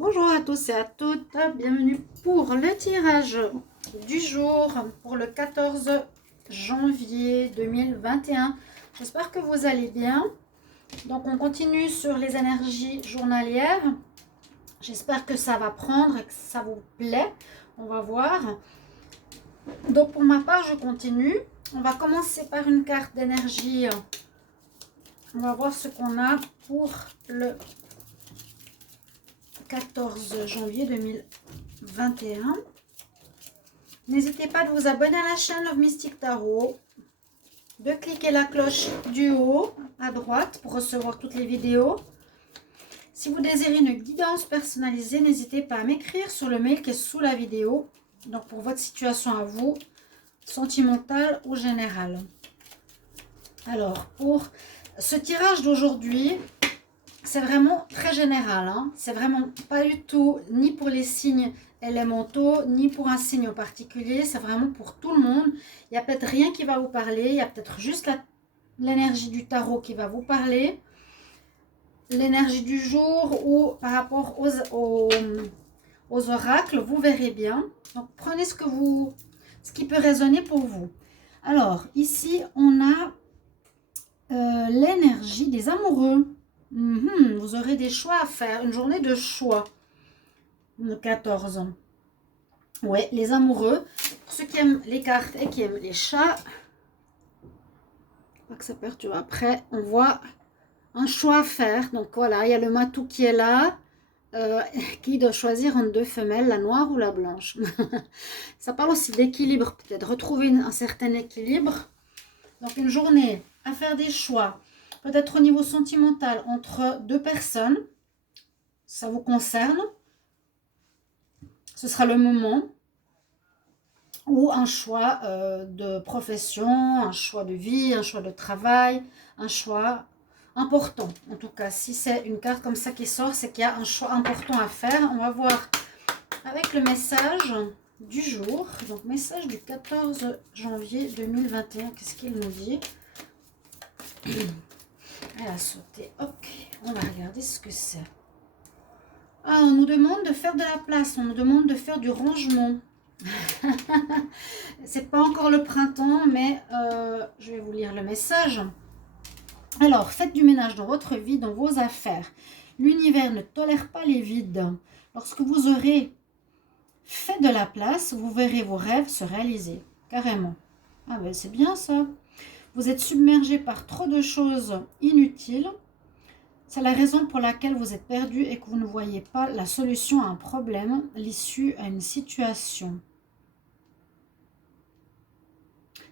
Bonjour à tous et à toutes, bienvenue pour le tirage du jour pour le 14 janvier 2021. J'espère que vous allez bien. Donc on continue sur les énergies journalières. J'espère que ça va prendre et que ça vous plaît. On va voir. Donc pour ma part, je continue. On va commencer par une carte d'énergie. On va voir ce qu'on a pour le 14 janvier 2021. N'hésitez pas de vous abonner à la chaîne Love Mystic Tarot, de cliquer la cloche du haut à droite pour recevoir toutes les vidéos. Si vous désirez une guidance personnalisée, n'hésitez pas à m'écrire sur le mail qui est sous la vidéo. Donc pour votre situation à vous, sentimentale ou générale. Alors pour ce tirage d'aujourd'hui, c'est vraiment très général, hein. C'est vraiment pas du tout ni pour les signes élémentaux, ni pour un signe en particulier. C'est vraiment pour tout le monde. Il n'y a peut-être rien qui va vous parler. Il y a peut-être juste l'énergie du tarot qui va vous parler. L'énergie du jour ou par rapport aux oracles, vous verrez bien. Donc prenez ce qui peut résonner pour vous. Alors ici, on a l'énergie des amoureux. Vous aurez des choix à faire, une journée de choix. Le 14 ans. Ouais, les amoureux, pour ceux qui aiment les cartes et qui aiment les chats, pas que ça perturbe. Après, on voit un choix à faire. Donc voilà, il y a le matou qui est là, qui doit choisir entre deux femelles, la noire ou la blanche. Ça parle aussi d'équilibre, peut-être retrouver un certain équilibre. Donc une journée à faire des choix. Peut-être au niveau sentimental entre deux personnes, ça vous concerne. Ce sera le moment. Ou un choix de profession, un choix de vie, un choix de travail, un choix important. En tout cas, si c'est une carte comme ça qui sort, c'est qu'il y a un choix important à faire. On va voir avec le message du jour. Donc, message du 14 janvier 2021. Qu'est-ce qu'il nous dit ? Elle a sauté. Ok, on va regarder ce que c'est. Ah, on nous demande de faire de la place. On nous demande de faire du rangement. C'est pas encore le printemps, mais je vais vous lire le message. Alors, faites du ménage dans votre vie, dans vos affaires. L'univers ne tolère pas les vides. Lorsque vous aurez fait de la place, vous verrez vos rêves se réaliser. Carrément. Ah ben c'est bien ça. Vous êtes submergé par trop de choses inutiles. C'est la raison pour laquelle vous êtes perdu et que vous ne voyez pas la solution à un problème, l'issue à une situation.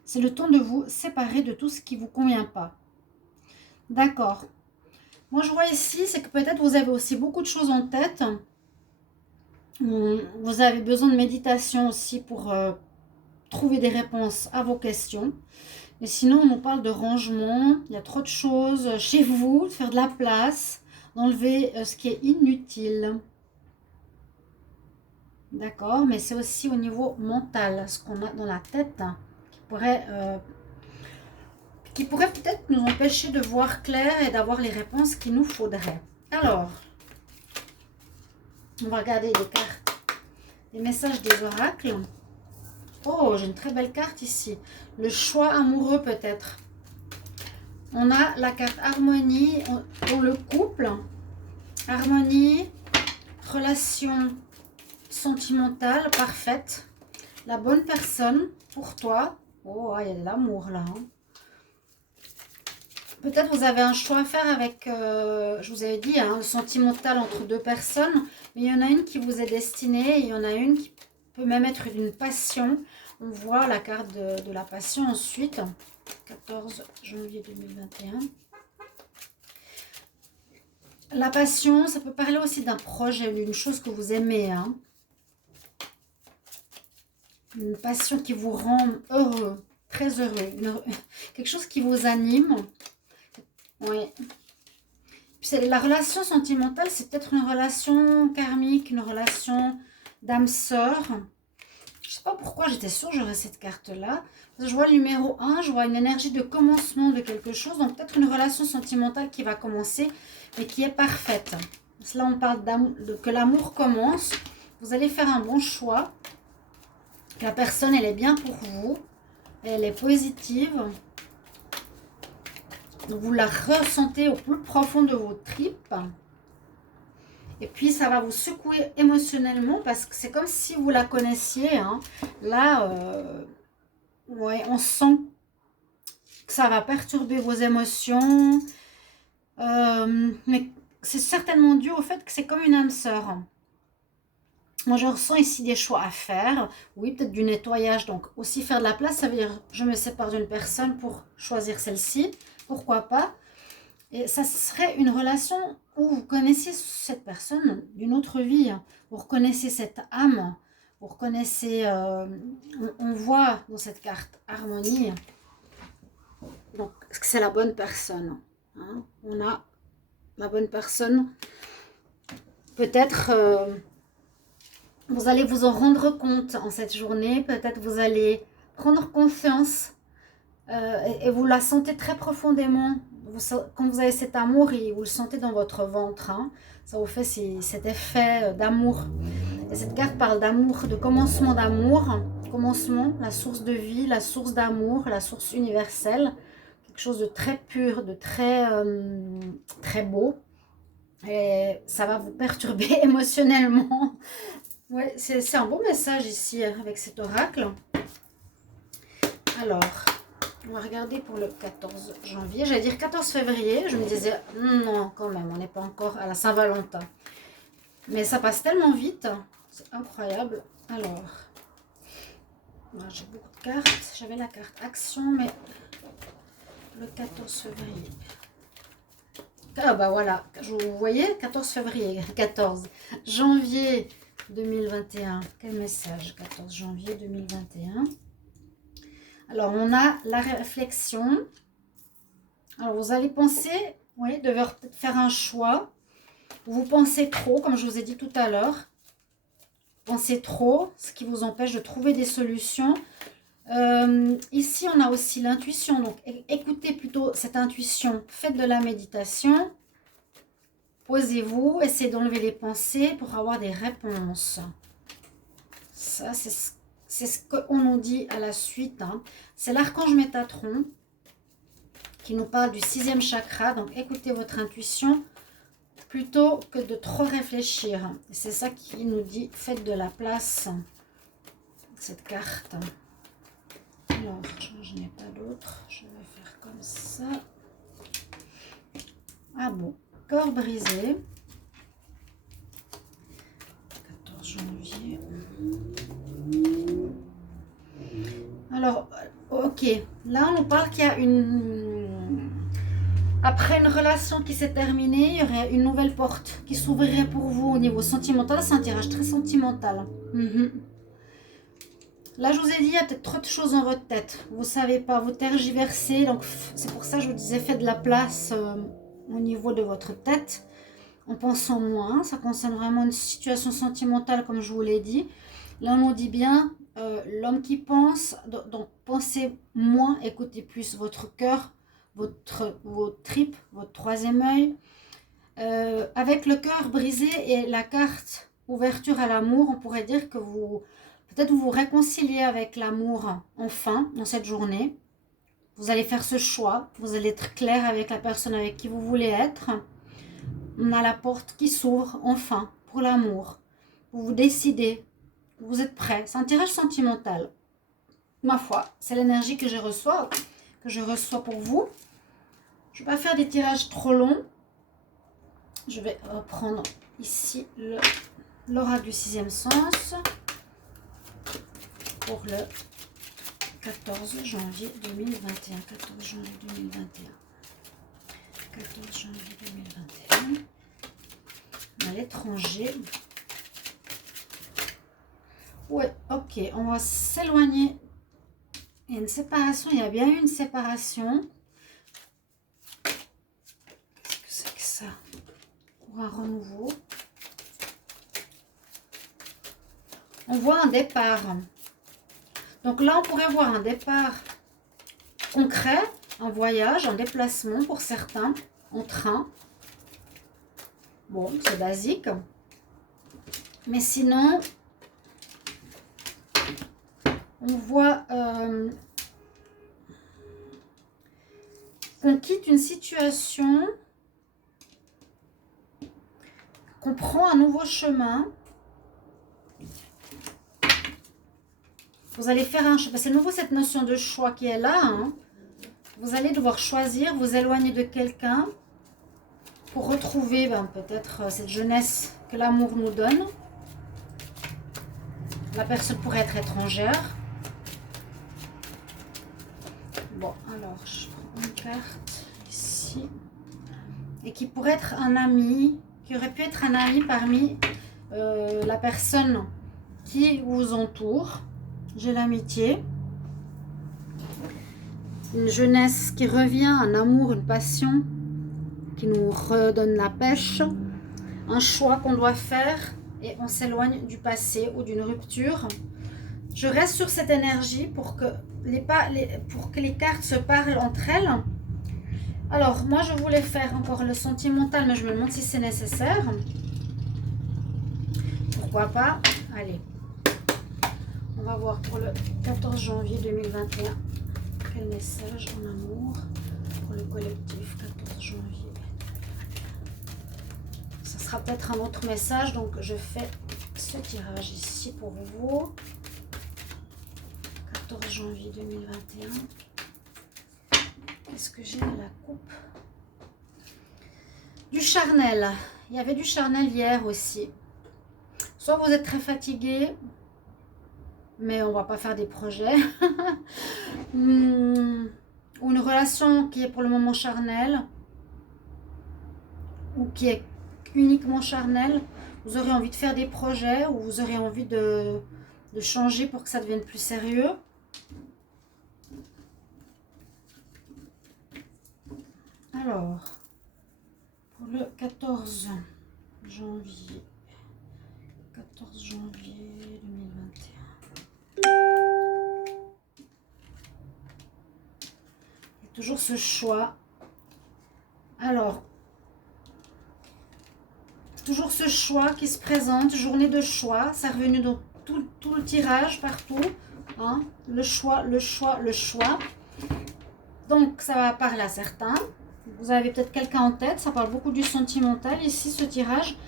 C'est le temps de vous séparer de tout ce qui ne vous convient pas. D'accord. Moi, je vois ici, c'est que peut-être vous avez aussi beaucoup de choses en tête. Vous avez besoin de méditation aussi pour trouver des réponses à vos questions. Mais sinon, on nous parle de rangement. Il y a trop de choses chez vous, de faire de la place, d'enlever ce qui est inutile. D'accord, mais c'est aussi au niveau mental, ce qu'on a dans la tête, qui pourrait peut-être nous empêcher de voir clair et d'avoir les réponses qu'il nous faudrait. Alors, on va regarder les cartes, les messages des oracles. Oh, j'ai une très belle carte ici. Le choix amoureux peut-être. On a la carte harmonie dans le couple. Harmonie, relation sentimentale parfaite. La bonne personne pour toi. Oh, il y a de l'amour là. Hein. Peut-être vous avez un choix à faire avec, je vous avais dit, hein, sentimental entre deux personnes. Mais il y en a une qui vous est destinée et il y en a une qui peut même être une passion. On voit la carte de la passion ensuite. 14 janvier 2021. La passion, ça peut parler aussi d'un projet, d'une chose que vous aimez. Hein. Une passion qui vous rend heureux, très heureux. Quelque chose qui vous anime. Oui. La relation sentimentale, c'est peut-être une relation karmique, une relation d'âme sœur. Je ne sais pas pourquoi j'étais sûre que j'aurais cette carte-là. Je vois le numéro 1, je vois une énergie de commencement de quelque chose. Donc peut-être une relation sentimentale qui va commencer, mais qui est parfaite. Là, on parle que l'amour commence. Vous allez faire un bon choix. La personne, elle est bien pour vous. Elle est positive. Vous la ressentez au plus profond de vos tripes. Et puis, ça va vous secouer émotionnellement parce que c'est comme si vous la connaissiez. Hein. Là, ouais, on sent que ça va perturber vos émotions. Mais c'est certainement dû au fait que c'est comme une âme sœur. Moi, je ressens ici des choix à faire. Oui, peut-être du nettoyage. Donc, aussi faire de la place, ça veut dire je me sépare d'une personne pour choisir celle-ci. Pourquoi pas? Et ça serait une relation où vous connaissez cette personne d'une autre vie. Vous reconnaissez cette âme. Vous reconnaissez... on voit dans cette carte harmonie. Donc, c'est la bonne personne. Hein? On a la bonne personne. Peut-être... vous allez vous en rendre compte en cette journée. Peut-être vous allez prendre confiance et vous la sentez très profondément. Quand vous avez cet amour, vous le sentez dans votre ventre. Hein, ça vous fait cet effet d'amour. Et cette carte parle d'amour, de commencement d'amour. Commencement, la source de vie, la source d'amour, la source universelle. Quelque chose de très pur, de très beau. Et ça va vous perturber émotionnellement. Ouais, c'est un beau message ici avec cet oracle. Alors, on va regarder pour le 14 janvier. J'allais dire 14 février. Je me disais, non, quand même, on n'est pas encore à la Saint-Valentin. Mais ça passe tellement vite. C'est incroyable. Alors, j'ai beaucoup de cartes. J'avais la carte action, mais le 14 février. Ah bah voilà, vous voyez, 14 février, 14 janvier 2021. Quel message? 14 janvier 2021. Alors, on a la réflexion. Alors, vous allez penser, oui, devoir peut-être faire un choix. Vous pensez trop, comme je vous ai dit tout à l'heure. Pensez trop, ce qui vous empêche de trouver des solutions. Ici, on a aussi l'intuition. Donc, écoutez plutôt cette intuition. Faites de la méditation. Posez-vous, essayez d'enlever les pensées pour avoir des réponses. Ça, c'est ce qu'on nous dit à la suite. Hein. C'est l'archange Métatron qui nous parle du 6e chakra. Donc, écoutez votre intuition plutôt que de trop réfléchir. C'est ça qui nous dit, faites de la place. Cette carte. Alors, je n'ai pas d'autre. Je vais faire comme ça. Ah bon, corps brisé. 14 janvier. Alors, ok. Là, on nous parle qu'il y a après une relation qui s'est terminée, il y aurait une nouvelle porte qui s'ouvrirait pour vous au niveau sentimental. C'est un tirage très sentimental. Là, je vous ai dit, il y a peut-être trop de choses dans votre tête. Vous ne savez pas, vous tergiversez. Donc, c'est pour ça que je vous disais, faites de la place au niveau de votre tête. En pensant moins. Ça concerne vraiment une situation sentimentale, comme je vous l'ai dit. Là, on nous dit bien, l'homme qui pense, donc pensez moins, écoutez plus votre cœur, vos tripes, votre troisième œil. Avec le cœur brisé et la carte ouverture à l'amour, on pourrait dire que peut-être vous réconciliez avec l'amour enfin dans cette journée. Vous allez faire ce choix, vous allez être clair avec la personne avec qui vous voulez être. On a la porte qui s'ouvre enfin pour l'amour. Vous vous décidez, vous êtes prêt. C'est un tirage sentimental. Ma foi, c'est l'énergie que je reçois pour vous. Je ne vais pas faire des tirages trop longs. Je vais reprendre ici l'aura du 6e sens pour le 14 janvier 2021. 14 janvier 2021. 14 janvier 2021. À l'étranger. Ouais, ok. On va s'éloigner. Il y a une séparation. Il y a bien eu une séparation. Qu'est-ce que c'est que ça? Pour un renouveau. On voit un départ. Donc là, on pourrait voir un départ concret, un voyage, un déplacement pour certains, en train. Bon, c'est basique. Mais sinon, on voit qu'on quitte une situation, qu'on prend un nouveau chemin. Vous allez faire un choix. C'est nouveau cette notion de choix qui est là. Hein. Vous allez devoir choisir, vous éloigner de quelqu'un pour retrouver peut-être cette jeunesse que l'amour nous donne. La personne pourrait être étrangère. Bon, alors, je prends une carte ici. Et qui pourrait être un ami, qui aurait pu être un ami parmi la personne qui vous entoure. J'ai l'amitié. Une jeunesse qui revient, un amour, une passion qui nous redonne la pêche. Un choix qu'on doit faire et on s'éloigne du passé ou d'une rupture. Je reste sur cette énergie pour que les cartes se parlent entre elles. Alors, moi, je voulais faire encore le sentimental, mais je me demande si c'est nécessaire. Pourquoi pas? Allez. On va voir pour le 14 janvier 2021. Quel message en amour pour le collectif 14 janvier. Ça sera peut-être un autre message, donc je fais ce tirage ici pour vous. 14 janvier 2021. Qu'est-ce que j'ai à la coupe? Du charnel. Il y avait du charnel hier aussi. Soit vous êtes très fatigué, mais on va pas faire des projets. Ou une relation qui est pour le moment charnelle, ou qui est uniquement charnelle. Vous aurez envie de faire des projets, ou vous aurez envie de changer pour que ça devienne plus sérieux. Alors, pour le 14 janvier 2021. Il y a toujours ce choix. Alors, toujours ce choix qui se présente, journée de choix, ça est revenu dans tout le tirage, partout. Hein, le choix, le choix, le choix. Donc, ça va parler à certains. Vous avez peut-être quelqu'un en tête, ça parle beaucoup du sentimental. Ici, ce tirage,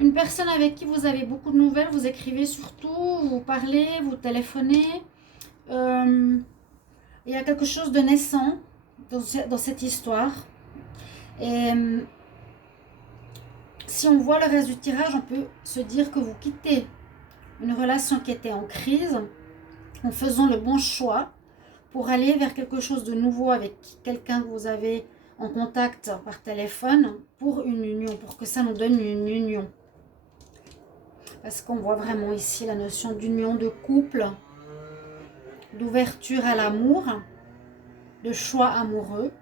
une personne avec qui vous avez beaucoup de nouvelles, vous écrivez surtout, vous parlez, vous téléphonez. Il y a quelque chose de naissant dans cette histoire. Et si on voit le reste du tirage, on peut se dire que vous quittez une relation qui était en crise en faisant le bon choix pour aller vers quelque chose de nouveau avec quelqu'un que vous avez en contact par téléphone pour une union, pour que ça nous donne une union. Parce qu'on voit vraiment ici la notion d'union, de couple, d'ouverture à l'amour, de choix amoureux,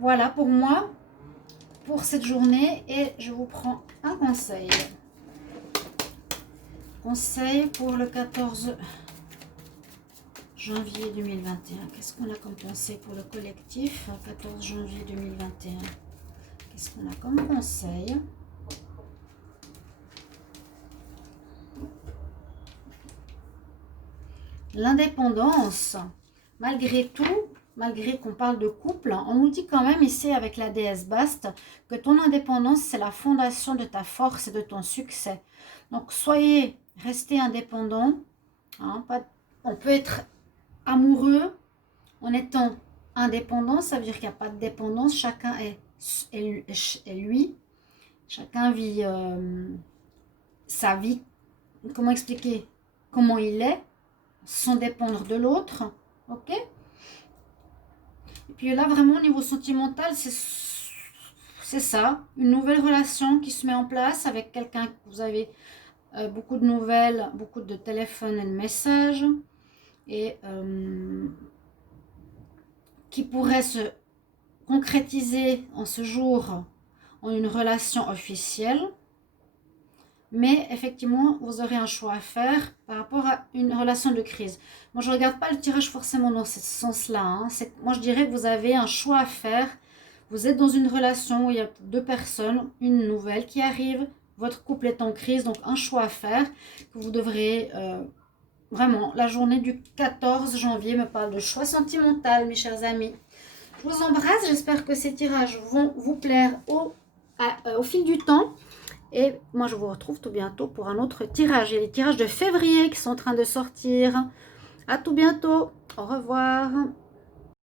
Voilà pour moi, pour cette journée, et je vous prends un conseil. Conseil pour le 14 janvier 2021. Qu'est-ce qu'on a comme conseil pour le collectif 14 janvier 2021. Qu'est-ce qu'on a comme conseil? L'indépendance, malgré tout, malgré qu'on parle de couple, on nous dit quand même ici avec la déesse Baste que ton indépendance, c'est la fondation de ta force et de ton succès. Donc, restez indépendant. Hein, on peut être amoureux en étant indépendant, ça veut dire qu'il n'y a pas de dépendance, chacun est lui, chacun vit sa vie, comment expliquer, comment il est, sans dépendre de l'autre, ok? Et puis là, vraiment, au niveau sentimental, c'est ça, une nouvelle relation qui se met en place avec quelqu'un que vous avez beaucoup de nouvelles, beaucoup de téléphones et de messages, et qui pourrait se concrétiser en ce jour en une relation officielle. Mais effectivement, vous aurez un choix à faire par rapport à une relation de crise. Moi, je ne regarde pas le tirage forcément dans ce sens-là. Hein. Moi, je dirais que vous avez un choix à faire Vous êtes dans une relation où il y a deux personnes, une nouvelle qui arrive. Votre couple est en crise, donc un choix à faire que vous devrez... vraiment, la journée du 14 janvier me parle de choix sentimental, mes chers amis. Je vous embrasse, j'espère que ces tirages vont vous plaire au fil du temps. Et moi, je vous retrouve tout bientôt pour un autre tirage. Il y a les tirages de février qui sont en train de sortir. À tout bientôt. Au revoir.